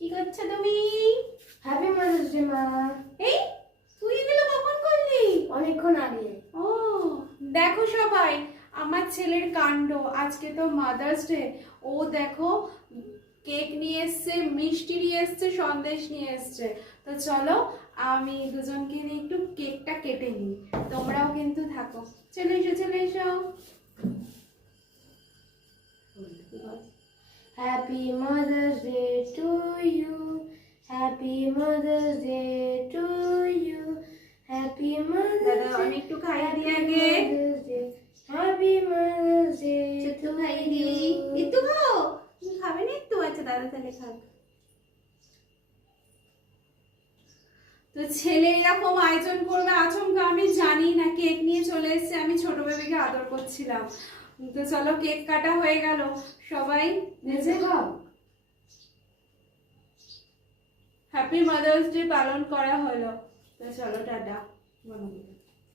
কি করছো তুমি? হ্যাপি মাদার্স ডে মা। এই তুই এগুলো কখন করলি? অনেকক্ষণ আগে। ও দেখো সবাই, আমার ছেলের কাণ্ড। আজকে তো মাদার্স ডে। ও দেখো কেক নিয়ে এসছে, মিষ্টি নিয়ে এসছে, সন্দেশ নিয়ে এসছে। তো চলো আমি দুজনকে নিয়ে একটু কেকটা কেটে নিই। তোমরাও কিন্তু থাকো। চলে এসো, চলে এসো। Happy mother's day to you, happy mother's day to you, happy দাদা মাদার্স আমি একটু খাইয়ে দিই আগে। ডে, হ্যাপি মাদার্স ডে একটু খাইয়ে দিই। একটু খাও। তুমি খাবে না একটু? আচ্ছা দাদা তাহলে খাবে। তো ছেলে এরকম আয়োজন করবে আচমকা, আমি জানি না। কেক নিয়ে চলে এসেছে, আমি ছোট বেবিকে আদর করছিলাম। তো চলো কেক কাটা হয়ে গেল। সবাই নিজে খাও। হ্যাপি মাদার্স ডে পালন করা হলো। তো চলো টাটা।